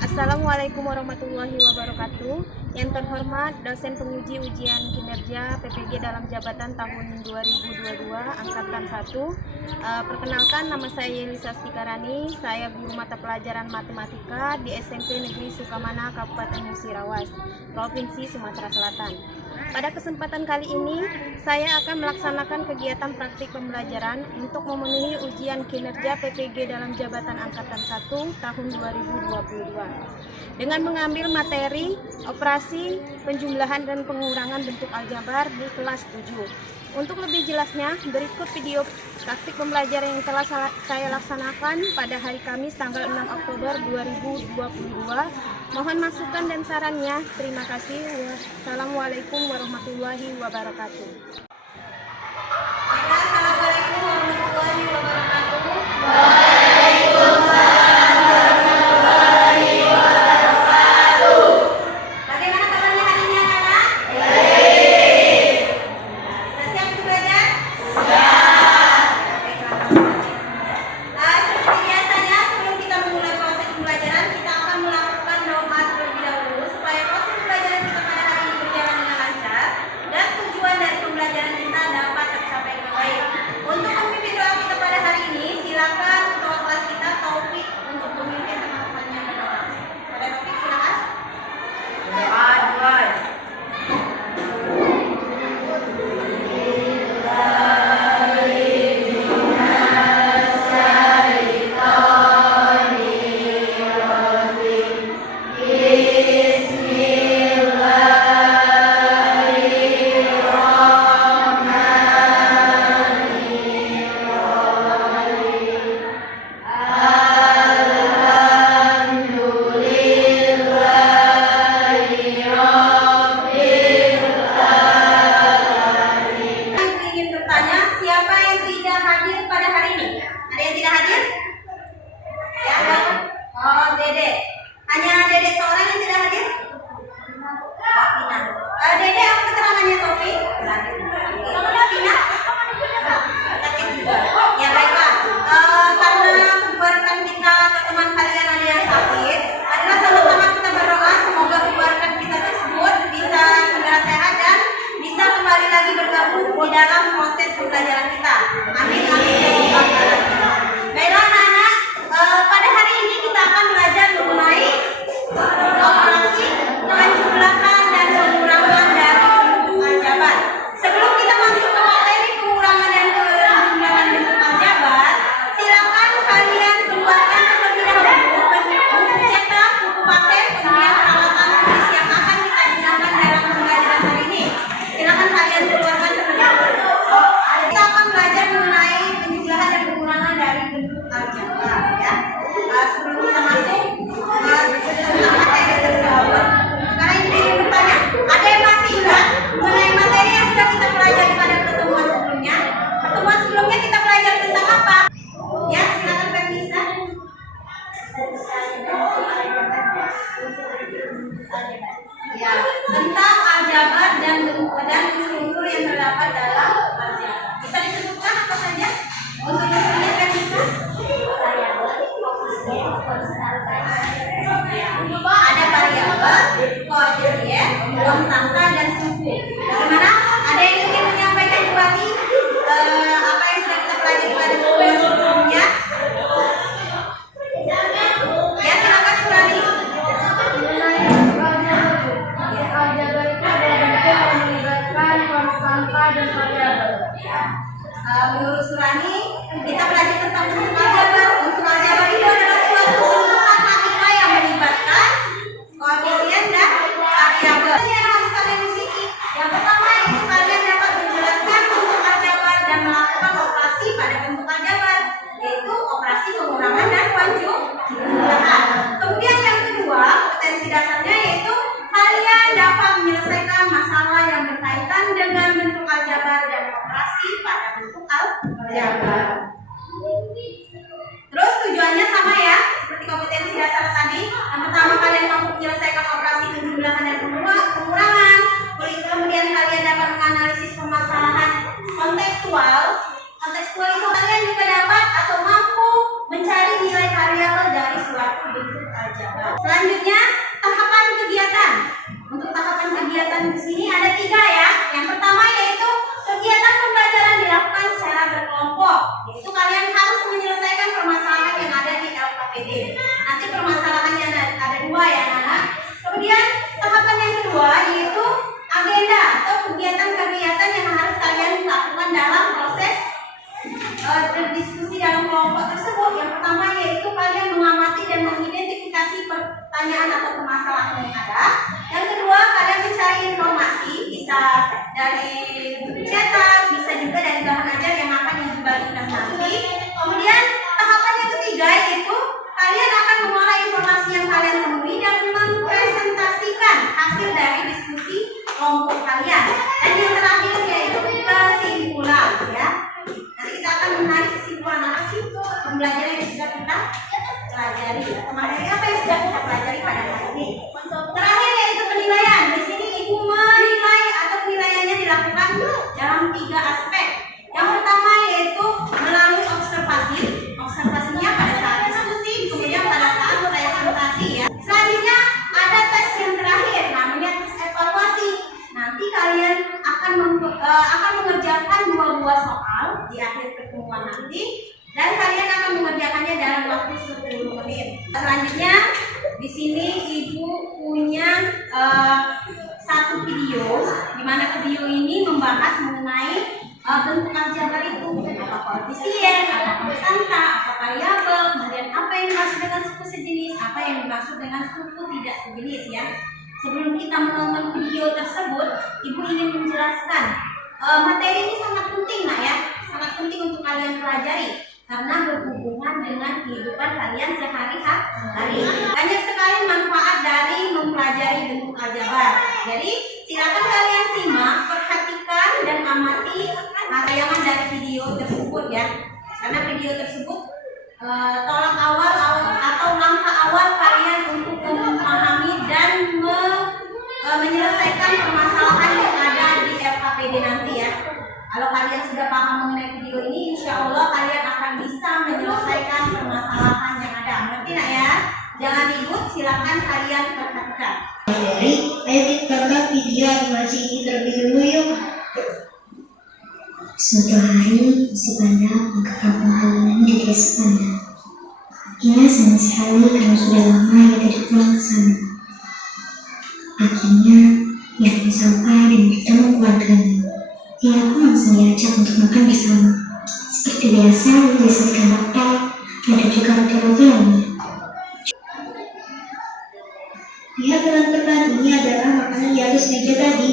Assalamualaikum warahmatullahi wabarakatuh. Yang terhormat dosen penguji ujian kinerja PPG dalam jabatan tahun 2022 angkatan 1. Perkenalkan, nama saya Yelisa Stikarani. Saya guru mata pelajaran matematika di SMP Negeri Sukamana, Kabupaten Musirawas, Provinsi Sumatera Selatan. Pada kesempatan kali ini, saya akan melaksanakan kegiatan praktik pembelajaran untuk memenuhi ujian kinerja PPG dalam jabatan angkatan 1 tahun 2022 dengan mengambil materi operasi penjumlahan dan pengurangan bentuk aljabar di kelas 7. Untuk lebih jelasnya, berikut video praktik pembelajaran yang telah saya laksanakan pada hari Kamis tanggal 6 Oktober 2022. Mohon masukan dan sarannya. Terima kasih. Wassalamualaikum warahmatullahi wabarakatuh. Assalamualaikum warahmatullahi wabarakatuh. Bagaimana kabarnya hari ini, anak-anak? Sudah siap untuk belajar? Seperti biasanya, sebelum kita memulai proses pembelajaran, kita akan melakukan doa terlebih dahulu supaya proses pembelajaran kita pada hari ini berjalan dengan lancar dan tujuan dari pembelajaran kita dapat tercapai dengan baik. Untuk memimpin doa kita pada hari ini, silakan ketua kelas kita Taufik untuk memimpin teman-temannya berdoa. Pada Taufik, silakan. Ingin bertanya, siapa yang tidak hadir pada hari ini? Ada yang tidak hadir? Ya, oh, Dede. Hanya Dede seorang yang tidak hadir? Tina. Dede, apa keterangannya, Taufik? Tina? Sakit juga. Ya, baiklah. Karena kedua rekan kita atau teman kalian ada yang sakit, adalah sama-sama kita berdoa semoga kedua rekan kita tersebut bisa segera sehat dan bisa kembali lagi bergabung di dalam proses pembelajaran kita. Amin, amin, ya rabbal alamin. Baiklah anak-anak, pada hari ini kita akan belajar mengenai operasi penjumlahan dan pengurangan dari bentuk aljabar. Sebelum kita masuk ke materi pengurangan dan penjumlahan bentuk aljabar, silakan kalian keluarkan terlebih dahulu buku cetak, buku paket, kemudian peralatan tulis yang akan kita gunakan dalam pembelajaran hari ini. Silakan kalian keluarkan terlebih dahulu. Kita akan belajar mengenai penjumlahan dan pengurangan dari bentuk aljabar, ya. Sebelum kita masuk tentang materi tersebut, sekarang ingin bertanya, ada yang masih ingat mengenai materi yang sudah kita pelajari pada pertemuan sebelumnya? Pertemuan sebelumnya kita belajar tentang apa? Ya, silakan Fernisa. Ya, tentang aljabar dan unsur-unsur yang terdapat dalam aljabar. Bisa disebutkan apa saja unsur-unsurnya, Fernisa? Ada variabel, koefisien, konstanta, dan suku. Bagaimana? Ada yang ingin menyampaikan kembali apa yang sudah kita pelajari pada pertemuan sebelumnya? Ya, silakan Surani. Aljabar itu ada bentuk yang melibatkan konstanta dan variabel. Menurut Surani, kita belajar tentang unsur aljabar. Unsur aljabar itu adalah suatu bentuk matematika yang melibatkan koefisien dan variabel. Ini yang harus kalian miliki. Yang pertama itu kalian dapat menjelaskan bentuk aljabar dan melakukan operasi pada bentuk aljabar, yaitu operasi pengurangan dan penjumlahan. Kemudian yang kedua, kompetensi dasarnya yaitu kalian dapat menyelesaikan masalah yang berkaitan dengan bentuk aljabar dan operasi pada bentuk aljabar. Terus tujuannya sama ya, seperti kompetensi dasar tadi. Yang pertama kalian mampu menyelesaikan operasi penjumlahan dan pengurangan. Kemudian kalian dapat menganalisis permasalahan kontekstual. Kontekstual itu kalian juga dapat atau mampu mencari nilai variabel dari suatu bentuk aljabar. Selanjutnya tahapan kegiatan. Untuk tahapan kegiatan di sini ada 3 ya. Yang pertama yaitu kegiatan pembelajaran dilakukan secara berkelompok. Yaitu kalian harus menyelesaikan permasalahan yang ada di LKPD. Nanti permasalahannya ada 2 ya anak. Kemudian tahapan yang kedua yaitu agenda atau kegiatan-kegiatan yang harus kalian lakukan dalam proses berdiskusi dalam kelompok tersebut. Yang pertama yaitu kalian mengamati dan mengidentifikasi pertanyaan atau permasalahan yang ada. Yang kedua, kalian mencari informasi, bisa dari cetak, bisa juga dari bahan ajar yang akan dibagikan nanti. Kemudian tahapan yang ketiga yaitu kalian akan mengolah informasi yang kalian temui dan mempresentasikan hasil dari diskusi kelompok kalian. Dan yang terakhir yaitu kesimpulan ya. Nanti kita akan menarik kesimpulan apa sih pembelajaran yang sudah kita pelajari ya. Kemarin apa yang sudah kita pelajari pada hari ini. Terakhir yaitu penilaian. Di sini ibu menilai atau penilaiannya dilakukan dalam 3 aspek. Yang pertama yaitu melalui observasi. Observasinya pada saat diskusi, kemudian pada saat presentasi ya. Selanjutnya ada tes yang terakhir, namanya tes evaluasi. Nanti kalian akan mengerjakan 2 buah soal di akhir pertemuan nanti. Dan kalian akan mengerjakannya dalam waktu 10 menit. Selanjutnya di sini ibu punya satu video, di mana video ini membahas mengenai bentuk aljabar itu, apa koefisien, apa konstanta, apa variabel, kemudian apa yang dimaksud dengan suku sejenis, apa yang dimaksud dengan suku tidak sejenis ya. Sebelum kita menonton video tersebut, ibu ingin menjelaskan materi ini sangat penting nak ya, sangat penting untuk kalian pelajari. Karena berhubungan dengan kehidupan kalian sehari-hari. Banyak sekali manfaat dari mempelajari bentuk aljabar. Jadi silakan kalian simak, perhatikan dan amati tayangan dari video tersebut ya. Karena video tersebut tolak awal atau langkah awal kalian untuk memahami dan menyelesaikan permasalahan yang ada di LKPD nanti ya. Kalau kalian sudah paham mengenai video ini, insya Allah kalian akan bisa menyelesaikan permasalahan yang ada. Ngerti nak ya? Jangan ribut, silakan kalian perhatikan. Dari, ayo kita tonton video animasi ini terlebih dahulu yuk. Suatu hari, si panda ke kampung halaman di desa panda. Ia senang sekali karena sudah lama ia tidak pulang ke sana. Akhirnya, ia pun sampai dan bertemu keluarganya. Ia pun langsung diajak untuk makan bersama. Seperti biasa, ia disediakan bakpao, ada juga roti-roti lainnya. Lihat teman-teman, ini adalah makanan di atas meja tadi.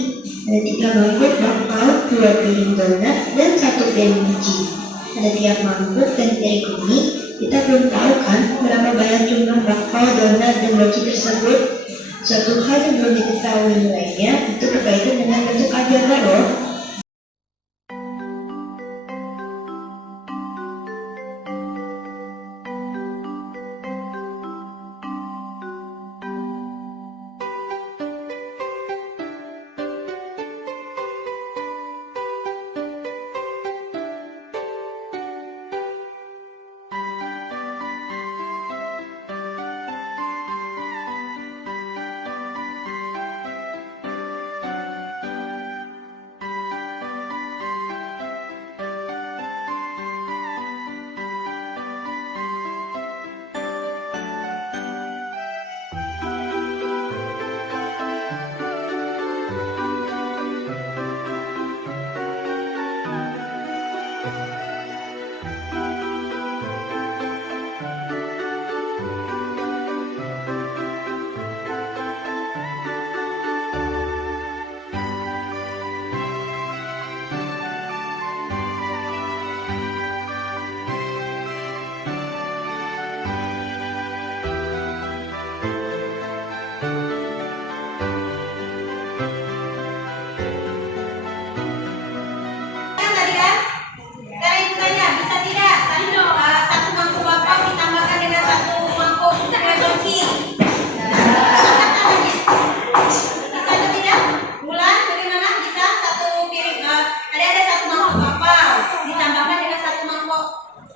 Ada 3 mangkuk bakpao, 2 piring donat, dan 1 piring biji. Ada 3 mangkuk dan piring kuning. Kita belum tahu kan berapa banyak jumlah bakpao, donat, dan biji tersebut. Suatu hal yang belum diketahui nilainya itu berkaitan dengan bentuk aljabar loh.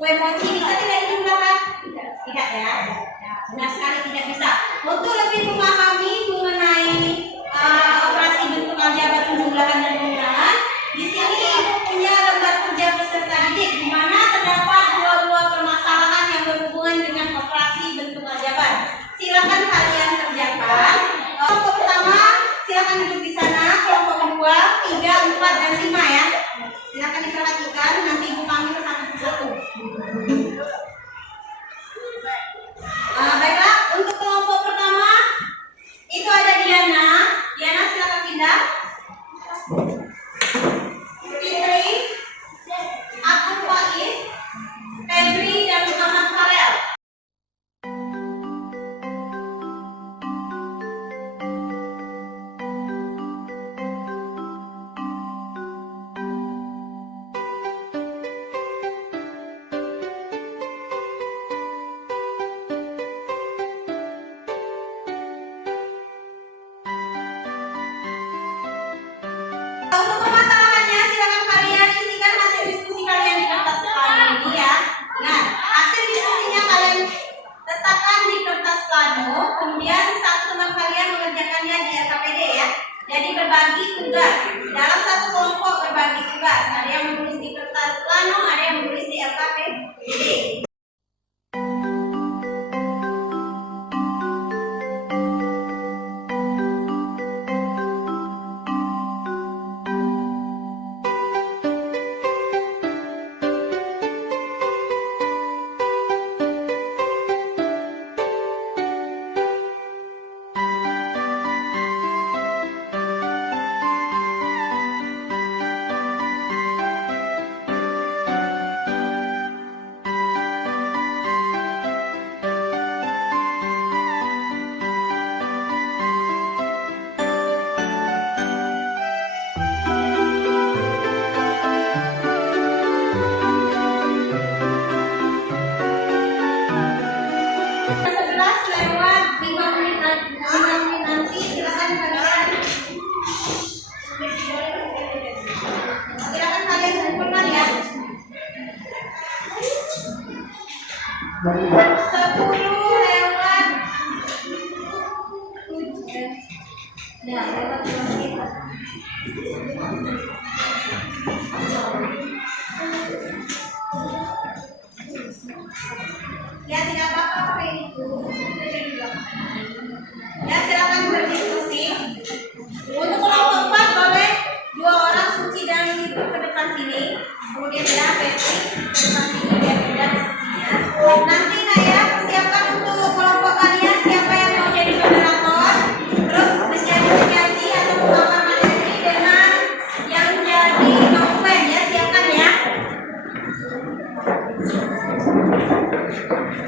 Kue mochi bisa tidak dijumlahkan? Tidak ya. Benar sekali tidak bisa. Untuk lebih memahami mengenai operasi bentuk aljabar penjumlahan dan pengurangan, di sini Ibu punya lembar kerja peserta didik di mana terdapat dua permasalahan yang berhubungan dengan operasi bentuk aljabar. Silakan kalian kerjakan. Kelompok pertama silakan duduk di sana. Kelompok kedua 3, 4, dan 5 ya. Silakan diperhatikan. Nanti Ibu panggil satu persatu. Baiklah, untuk kelompok pertama itu ada Diana. Diana silakan pindah. Fitri, Abdul Faiz, Febri, dan Muhammad Farel. Untuk permasalahannya, silakan kalian isikan hasil diskusi kalian di kertas plano ini ya. Nah, hasil diskusinya kalian letakkan di kertas plano, kemudian satu teman kalian mengerjakannya di RKPD ya. Jadi berbagi tugas. Dalam satu kelompok berbagi tugas. Ada yang menulis di kertas plano, ada yang menulis di RKPD. Ya, tidak apa-apa pakai itu. Ya, silakan berdiskusi. Untuk kelompok 4 boleh 2 orang Suci dan Litu ke depan sini. Kemudian ya, Petri ke depan sini biar tidak diskusinya. Nanti Naya persiapkan untuk kelompok kalian siapa yang mau jadi moderator, terus menjadi penyanyi atau pemaparan materi dengan yang jadi novel ya, siapkan ya.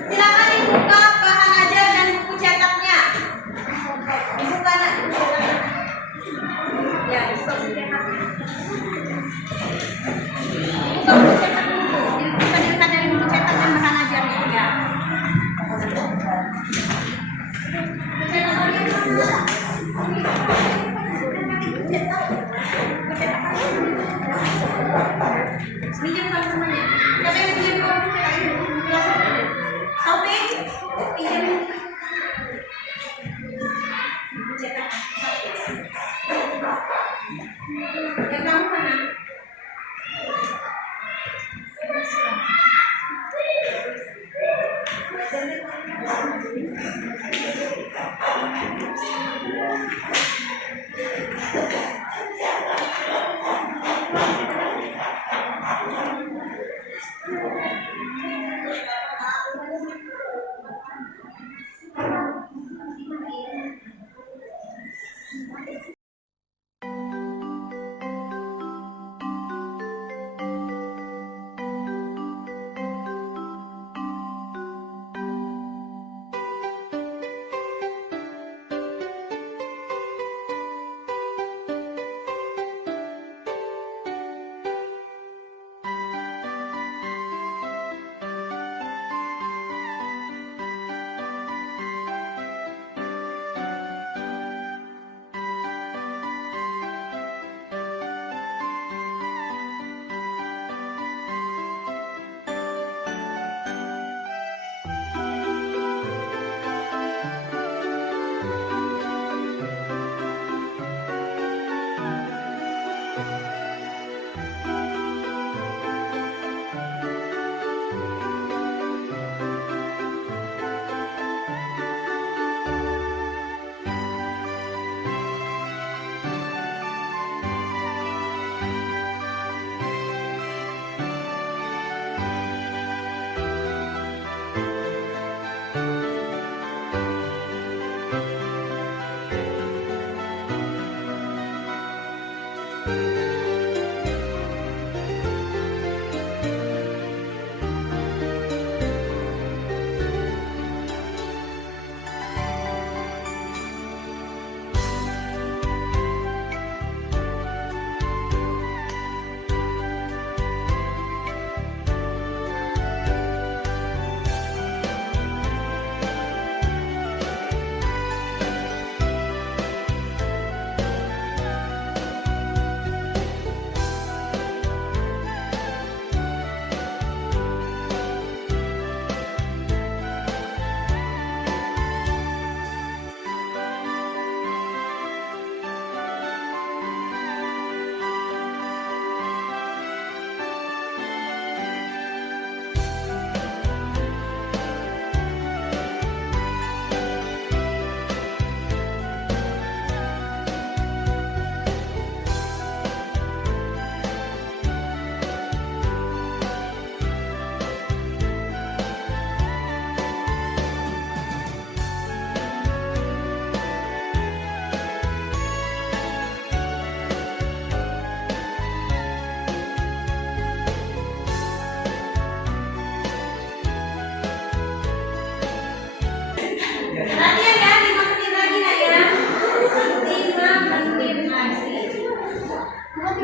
Silakan dibuka bahan ajar dan buku cetaknya. Dibuka nak. Ya, dibuka buku cetaknya. Dibuka buku cetak dulu.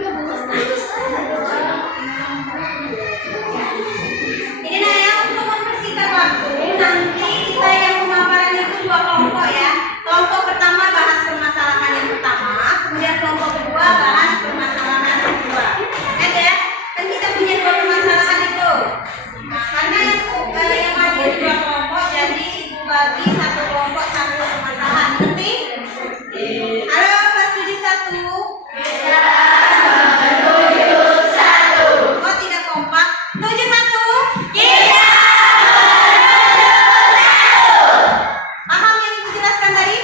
Ini Naya, untuk mempersingkat waktu, nanti kita yang pemaparan itu 2 kelompok ya. Kelompok pertama bahas permasalahan yang pertama, kemudian kelompok kedua bahas permasalahan yang kedua. Ingat ya, kan kita punya 2 permasalahan itu. Nah, karena yang ada 2 kelompok, jadi ibu bagi 1 kelompok 1 permasalahan. Ngerti? Halo kelas 71. Oh tidak kompak. 71. Paham yang ibu jelaskan tadi?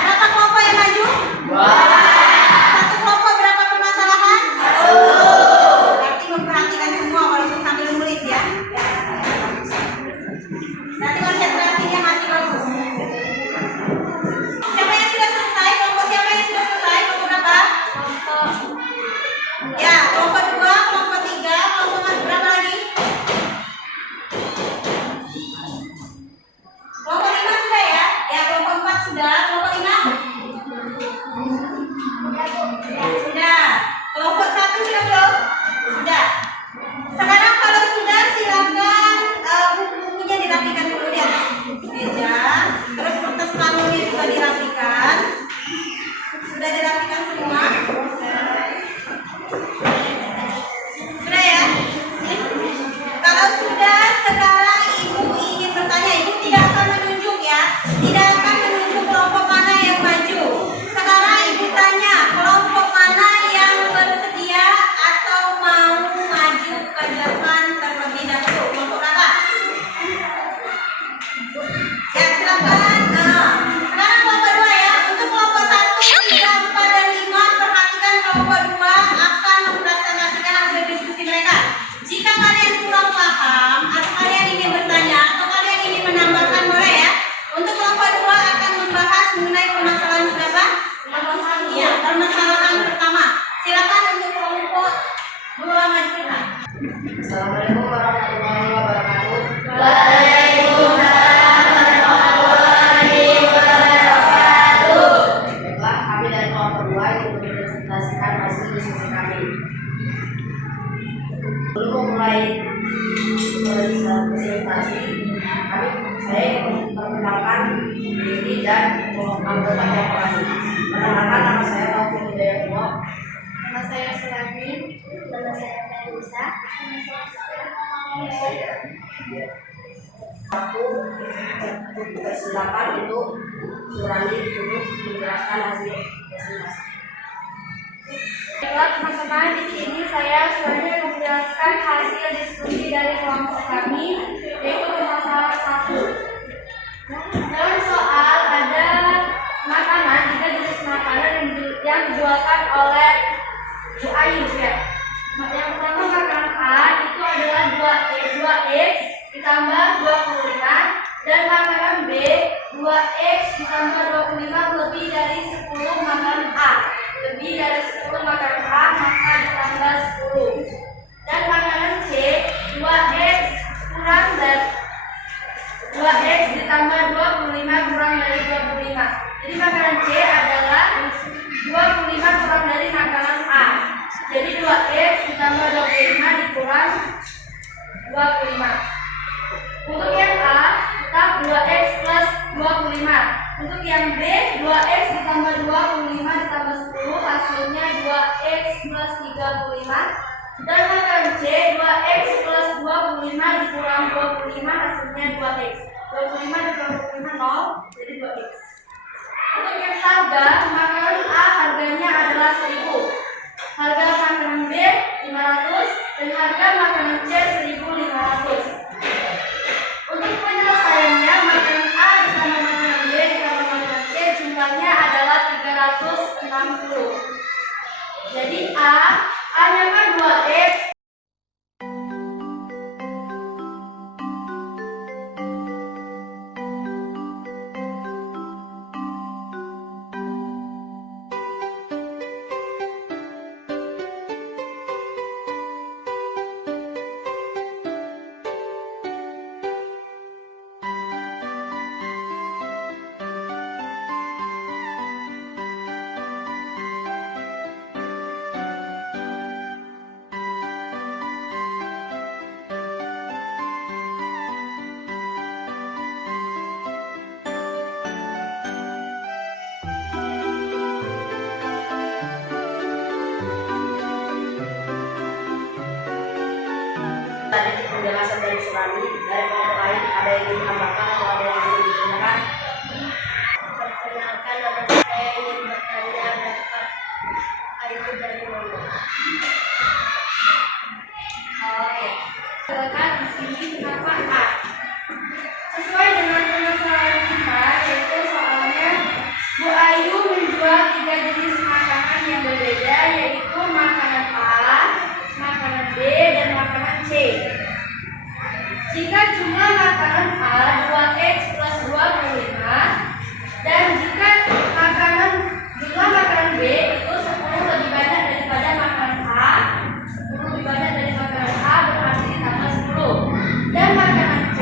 Berapa kelompok yang maju? 1 kelompok berapa permasalahan? Berarti memperhatikan semua walaupun sambil nulis ya. Nanti konsentrasinya masih bagus. Siapa yang sudah selesai? Kelompok siapa yang sudah selesai? Kelompok berapa? Ya, kelompok 2, kelompok 3, kelompok berapa lagi? Kelompok 5 sudah ya? Ya, kelompok 4 sudah. Kelompok 5? Sudah. Kelompok 1 sudah belum? Sudah. Sekarang kalau sudah silakan buku-bukunya dirapikan dulu di atas meja. Terus kertas kanunnya juga dirapikan. Sudah dirapikan semua? Sudah ya? Kalau sudah, sekarang ibu ingin bertanya. Ibu tidak akan menunjuk ya. Tidak akan menunjuk kelompok mana yang maju. Sekarang ibu tanya, kelompok mana yang bersedia atau mau maju ke depan terlebih dahulu. Kelompok berapa? Ya silakan. Sekarang kelompok 2 ya. Untuk kelompok 1, 3, 4, dan 5, perhatikan kelompok 2 akan mempresentasikan hasil diskusi mereka. Jika kalian kurang paham atau kalian ingin bertanya atau kalian ingin menambahkan boleh ya. Untuk kelompok 2 akan membahas mengenai permasalahan berapa? Ya, permasalahan pertama. Silakan untuk kelompok 2 maju. Assalamualaikum warahmatullahi wabarakatuh. Baiklah, kami dari kelompok 2 ingin mempresentasikan hasil diskusi kami. Sebelum memulai presentasi, saya ingin memperkenalkan diri dan anggota kelompok kami. Perkenalkan, nama saya Taufik Hidayatullah. Nama saya Selamin. Nama saya Melisa. Aku persilakan untuk Surani untuk menjelaskan hasil presentasi. Baiklah teman-teman, di sini saya sebenarnya menjelaskan hasil diskusi dari kelompok kami, yaitu permasalahan 1. Dalam soal ada makanan, 3 jenis makanan yang dijualkan oleh Bu Ayu ya. Yang pertama makanan A itu adalah 2x ditambah 25, dan makanan B 2x ditambah 25 lebih dari 10 makanan A. Lebih dari 10 makanan A maka ditambah 10. Dan makanan C 2x kurang dari 2x ditambah 25 kurang dari 25. Jadi makanan C adalah 25 kurang dari makanan A. Jadi 2x ditambah 25 dikurang 25. Untuk yang A tetap 2x plus 25. Untuk yang B 2x ditambah 25 ditambah 10 hasilnya 2x plus 35. Dan makanan C 2x plus 25 dikurang 25 hasilnya 2x. 25 dikurang 25 0, jadi 2x. Untuk yang harga, makanan A harganya adalah 1000. Harga makanan B 500 dan harga makanan C 1500. Untuk penyelesaiannya, makanan A ditambah makanan B ditambah makanan C jumlahnya adalah 360. Jadi A-nya kan 2x. penjelasan dari Surani, dari kelompok lain ada yang ditambahkan atau ada yang ingin ditanyakan? Perkenalkan, nama saya ingin bertanya berapa A itu dari mana? Oke. Silakan di sini kenapa A? Sesuai dengan permasalahan kita, yaitu soalnya Bu Ayu menjual 3 jenis makanan yang berbeda, yaitu makanan A, makanan B, dan makanan C. Jika jumlah makanan A 2x plus 25, dan jika jumlah makanan B itu 10 lebih banyak daripada makanan A, 10 lebih banyak dari makanan A berarti ditambah 10, dan makanan C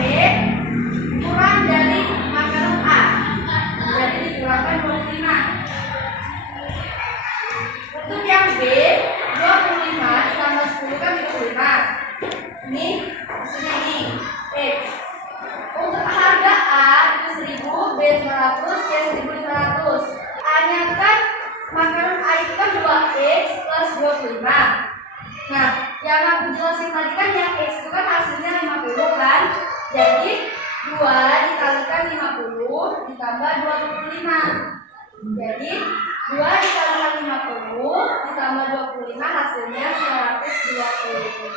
kurang dari makanan A, jadi dikurangkan 25. Untuk yang B, 25 ditambah 10 kan 35. Ini maksudnya ini X. Untuk harga A itu 1000, B 500, C 1500. A-nya kan makanan A itu kan 2x plus 25. Nah, yang aku jelasin tadi kan yang X itu kan hasilnya 50 kan. Jadi 2 dikalikan 50 ditambah 25. Jadi 2 dikalikan 50 ditambah 25 hasilnya 120.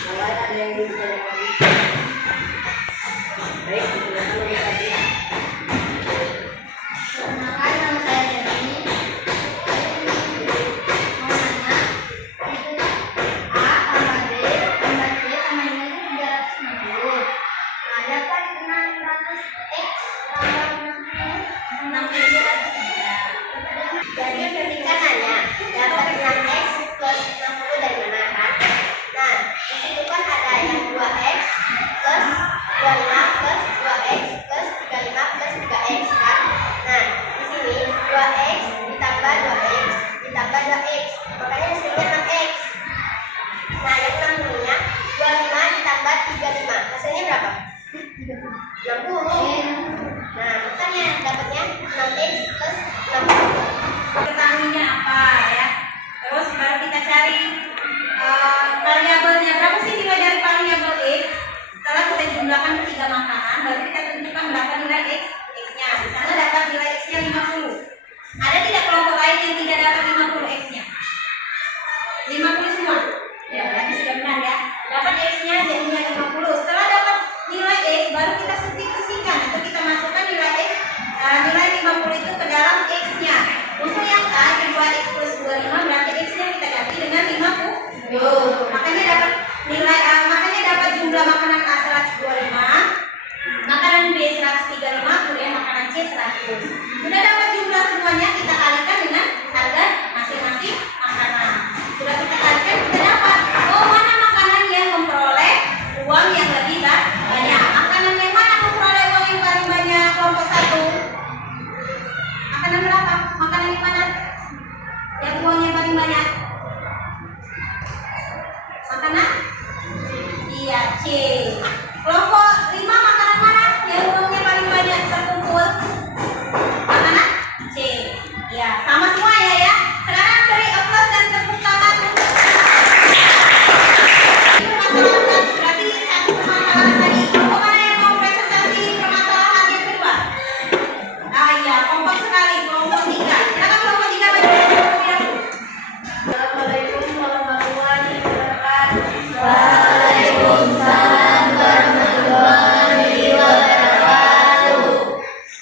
Yang lain ada yang ingin ditanyakan? Baik, silakan nomor tadi. Perkenalkan, nama saya Devi. Mau nanya, itu A tambah B tambah C sama ini itu 360. Nah, dapat 600x tambah 60 Jadi ketika nanya dapat 6x plus 60 dari mana kan? Nah, di situ kan ada yang 2x plus 25 plus 2x plus 35 plus 3x kan? Nah, di sini 2x ditambah 2x ditambah 2x, makanya hasilnya 6x. Nah, yang 60-nya 25 ditambah 35, hasilnya berapa? 60. Nah, makanya dapatnya 6x plus 60. Ketahuinya apa ya? Terus baru kita cari variabelnya. Berapa sih nilai dari variabel x? Setelah kita jumlahkan ketiga makanan, baru kita tentukan berapa nilai x-nya. Di sana dapat nilai x-nya 50. Ada tidak kelompok lain yang tidak dapat 50 x-nya? 50 semua? Ya, berarti sudah benar ya. Dapat x-nya jadinya 50. Setelah dapat nilai x, baru kita substitusikan atau kita masukkan nilai x, nilai 50 itu ke dalam x-nya. Untuk yang A, 2x plus 25 berarti x-nya kita ganti dengan 50. Makanya dapat nilai makanya dapat jumlah makanan A 125, makanan B 135, kemudian makanan C 100. Sudah dapat jumlah semuanya, kita kalikan dengan harga masing-masing makanan. Sudah kita kalikan, kita dapat mana makanan yang memperoleh uang yang lebih banyak. Makanan yang mana memperoleh uang yang paling banyak? Kelompok 1. Makanan berapa? Makanan yang mana? Yang uangnya paling banyak? Makanan? Iya, C. Kelompok 5 makanan mana yang uangnya paling banyak terkumpul? Makanan C. Ya, sama semua ya. Sekarang beri aplaus dan tepuk tangan. Ini permasalahan satu, berarti satu permasalahan tadi. Kelompok mana yang mau presentasi permasalahan yang kedua? Iya, kompak sekali. Kelompok 3. Silakan kelompok 3 baca. Assalamualaikum warahmatullahi wabarakatuh. Waalaikumsalam warahmatullahi wabarakatuh.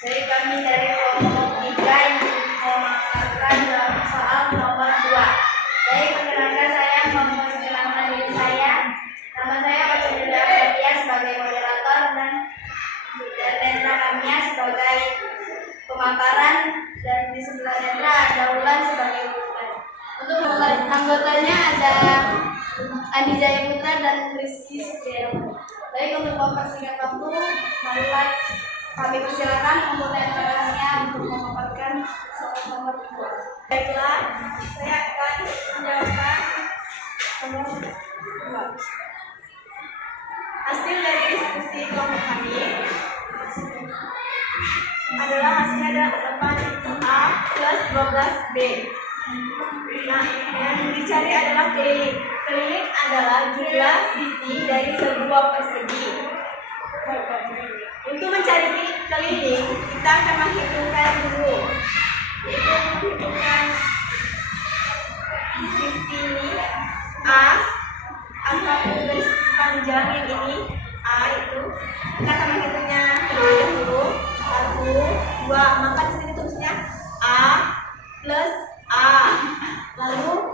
Dari kami dari kelompok 3 yang memaparkan dalam soal nomor 2. Dari perkenalkan saya memperkenalkan diri saya. Nama saya Ocendra Fatia sebagai moderator dan Nendra Kamia sebagai pemaparan, dan di sebelah Nendra ada Ulan sebagai pemaparan. Untuk anggotanya ada Andi Jaya Putra dan Rizky Setiawan. Baik, untuk mempersingkat waktu, marilah kami persilakan anggota yang lainnya untuk memaparkan soal nomor 2. Baiklah, saya akan menjawabkan nomor 2. Hasil dari diskusi kelompok kami adalah hasilnya ada 8A plus 12B. Nah, yang dicari adalah keliling. Keliling adalah jumlah sisi dari sebuah persegi. Untuk mencari keliling, kita akan menghitungkan dulu. Yaitu menghitungkan sisi A, angka garis panjang yang ini A itu. Kita akan menghitungnya terlebih dahulu. 1, 2, maka di sini tulisnya A plus A, lalu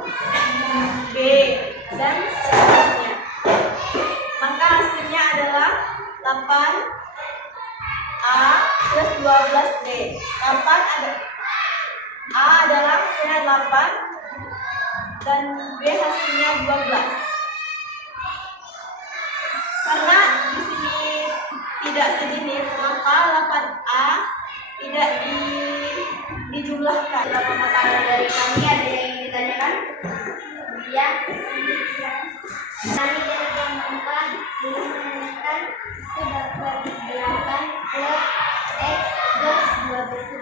B dan seterusnya. Maka hasilnya adalah 8 A plus 12 B. 8 ada A adalah hasilnya 8 dan B hasilnya 12. Karena di sini tidak sejenis, maka 8A tidak dijumlahkan. Berapa makanan dari kami ada yang ditanyakan? Ya. Kami dari kelompok 4 menanyakan itu dapat 8 plus X plus 12 itu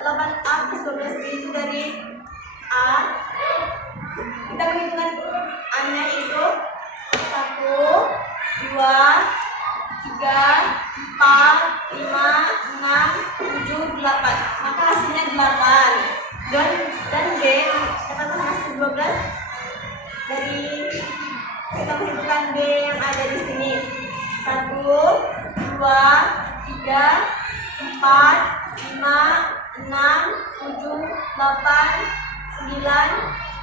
8A plus 12B itu dari A. Kita menghitungkan A-nya itu 1, 2, 3, 4, 5, 6, 7, 8. Maka hasilnya 8. Dan B dapat hasil 12 dari kita menghitungkan B yang ada di sini. 1, 2, 3, 4, 5, 6, 7, 8, 9,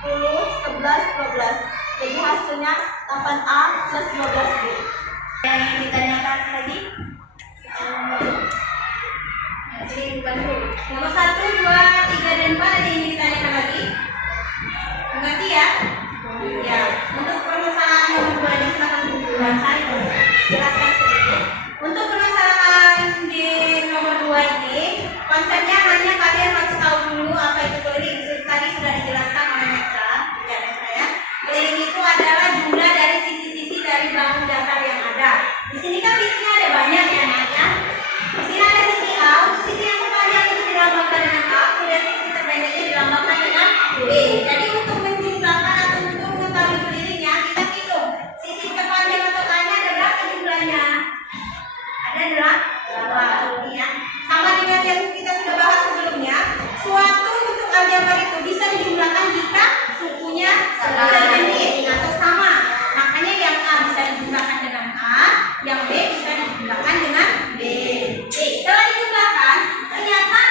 10, 11, 12. Jadi hasilnya 8A plus 12B. yang ditanyakan lagi. Jadi bukan dulu. Nomor 1, 2, 3, dan 4 ada yang ditanyakan lagi? Mengerti ya? Ya. Untuk permasalahan nomor 2 ini silakan dijelaskan. Jelaskan sedikit. Untuk permasalahan di nomor 2 ini, konsepnya hanya kalian harus tahu dulu apa itu keliling. Tadi sudah dijelaskan oleh Netra. Ya, Netra ya. Keliling itu adalah jumlah dari sisi-sisi dari bangun datar yang ada. Di sini kan sisinya ada banyak ya, Nak ya. Di sini ada sisi A, untuk sisi yang terpanjang itu dilambangkan dengan A, kemudian sisi terpendeknya dilambangkan dengan B. Jadi untuk menjumlahkan atau untuk mengetahui kelilingnya, kita hitung sisi terpanjang atau A-nya ada berapa jumlahnya? Ada 8 ya. Sama dengan yang kita sudah bahas sebelumnya, suatu bentuk aljabar itu bisa dijumlahkan jika sukunya sejenis atau sama. Makanya yang A bisa dijumlahkan dengan A, yang B bisa dijumlahkan dengan B. Setelah dijumlahkan, ternyata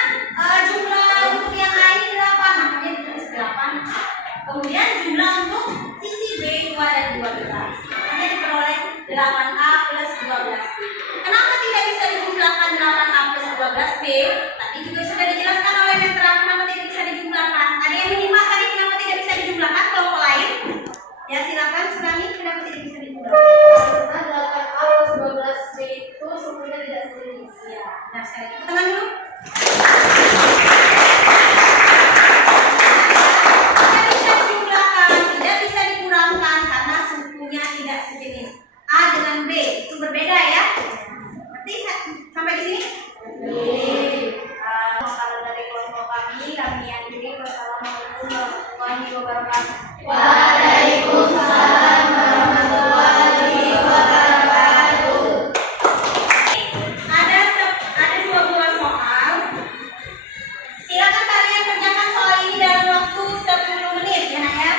jumlah untuk yang A ini 8, makanya ditulis 8A. Kemudian jumlah untuk sisi B itu ada 12, makanya diperoleh 8A plus 12B. Kenapa tidak bisa dijumlahkan 8A plus 12B? Tadi juga sudah dijelaskan oleh Netra kenapa tidak bisa dijumlahkan. Ada yang menyimak tadi kenapa tidak bisa dijumlahkan kelompok lain? Ya silakan Surami, kenapa tidak bisa dijumlahkan? Karena 8A plus 12B itu sukunya tidak sejenis. Ya. Nah sekali lagi, tenang dulu. Tidak bisa dijumlahkan, tidak bisa dikurangkan karena sukunya tidak sejenis. A dengan B itu berbeda ya. Berarti sampai di sini? Makanan dari kelompok kami akhiri. Wassalamualaikum warahmatullahi wabarakatuh. Waalaikumsalam warahmatullahi wabarakatuh. Ada 2 buah soal. Silakan kalian kerjakan soal ini dalam waktu 10 menit ya Nak ya.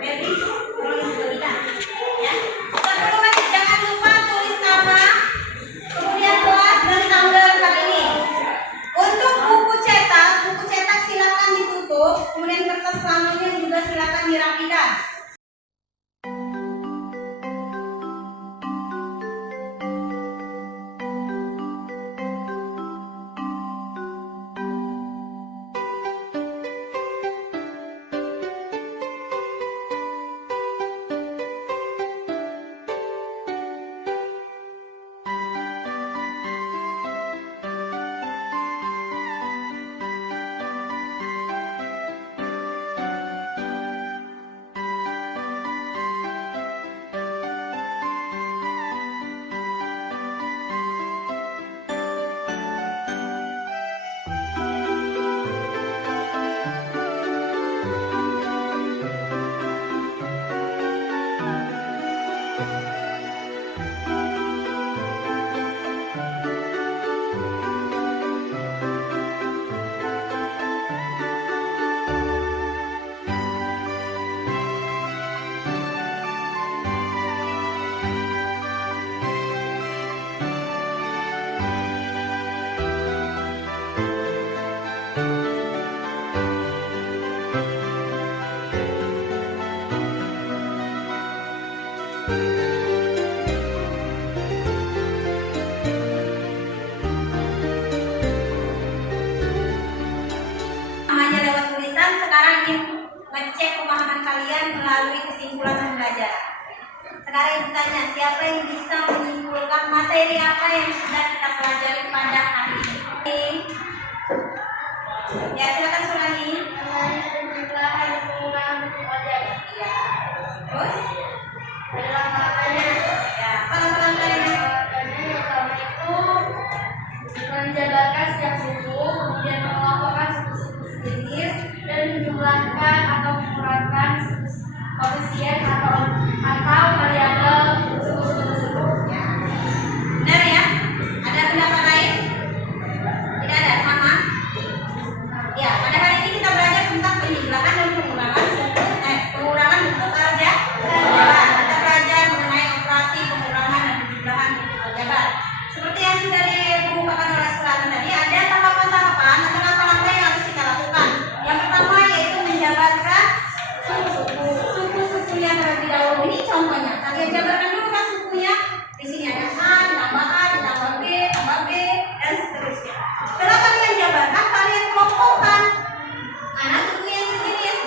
Febri, tolong berikan ya. 10 menit, jangan lupa tulis nama, kemudian kelas dan tanggal hari ini. Untuk buku cetak silakan ditutup, kemudian kertas laminnya juga silakan dirapikan. ngecek pemahaman kalian melalui kesimpulan pembelajaran. Sekarang yang ditanya, siapa yang bisa menyimpulkan materi apa yang sudah kita pelajari pada hari ini? Ya, silakan Sulani. Penjelasan penggunaan bentuk objek. Ya. Terus? Dalam makanya, Ya, langkah-langkahnya. yang pertama itu menjabarkan setiap suku, kemudian mengelompokkan suku-suku sejenis, dan menjumlahkan atau mengurangi koefisien atau variabel suku-suku tersebut. Ya. Benar ya? Ada pendapat lain? Tidak ada, sama? Ya, pada hari ini kita belajar tentang penjumlahan dan pengurangan suku, pengurangan bentuk aljabar. Kita belajar mengenai operasi pengurangan dan penjumlahan bentuk aljabar. Seperti yang sudah dikemukakan oleh Sultan tadi, ada tahapan-tahapan atau langkah-langkah yang harus kita lakukan. Yang pertama yaitu menjabarkan suku-suku yang terlebih dahulu. Ini contohnya. Kalian jabarkan dulu kan sukunya. Di sini ada A, ditambah B, tambah B, dan seterusnya. Setelah kalian jabarkan, kalian kelompokkan. Mana suku yang sejenis?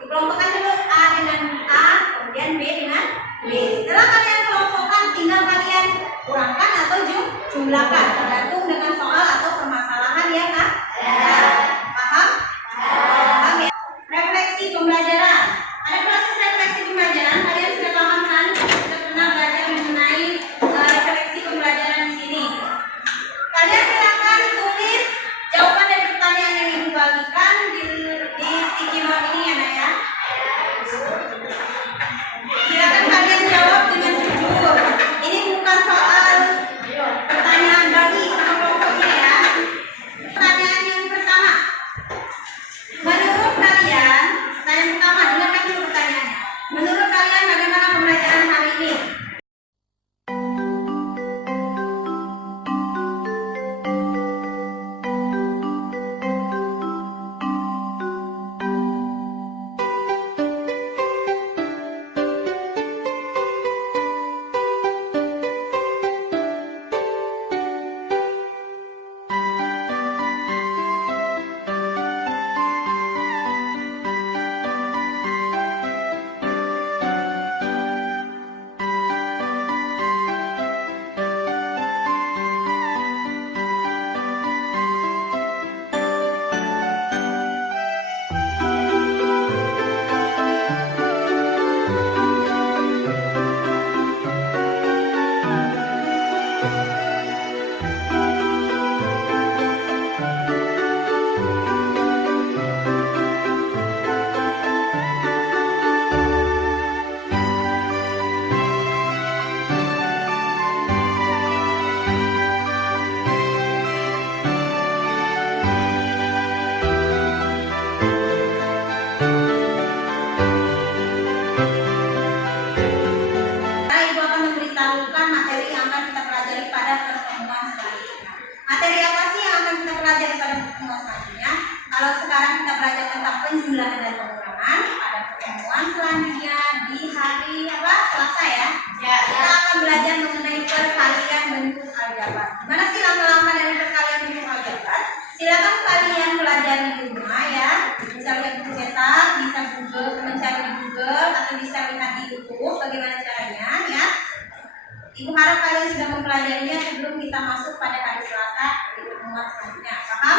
Dikelompokkan dulu A dengan A, kemudian B dengan B. Setelah kalian kelompokkan, tinggal kalian kurangkan atau jumlahkan, tergantung dengan soal atau permasalahan yang ada. Paham? Paham ya? Refleksi pembelajaran. Ada proses refleksi pembelajaran. Kalian sudah paham kan? Sudah pernah belajar mengenai refleksi pembelajaran di sini. Kalian silakan tulis jawaban dari pertanyaan yang ibu bagikan di sticky note ini ya, Nak ya. Silakan kalian jawab dengan jujur. Ini bukan soal pertanyaan bagi sama kelompoknya ya. Pertanyaan yang pertama. Menurut kalian, pertanyaan pertama, dengarkan dulu pertanyaannya. Menurut kalian bagaimana pembelajaran hari ini? Ibu akan memberitahukan materi yang akan kita pelajari pada pertemuan selanjutnya. Materi apa sih yang akan kita pelajari pada pertemuan selanjutnya? Kalau sekarang kita belajar tentang penjumlahan dan pengurangan, pada pertemuan selanjutnya di hari Selasa ya. Kita akan belajar mengenai perkalian bentuk aljabar. Gimana sih langkah-langkah dari perkalian bentuk aljabar? Silakan kalian pelajari di rumah ya. Bisa lihat buku cetak, bisa mencari di Google atau bisa lihat di YouTube bagaimana caranya ya. Ibu harap kalian sudah mempelajarinya sebelum kita masuk pada hari Selasa di pertemuan selanjutnya. Paham?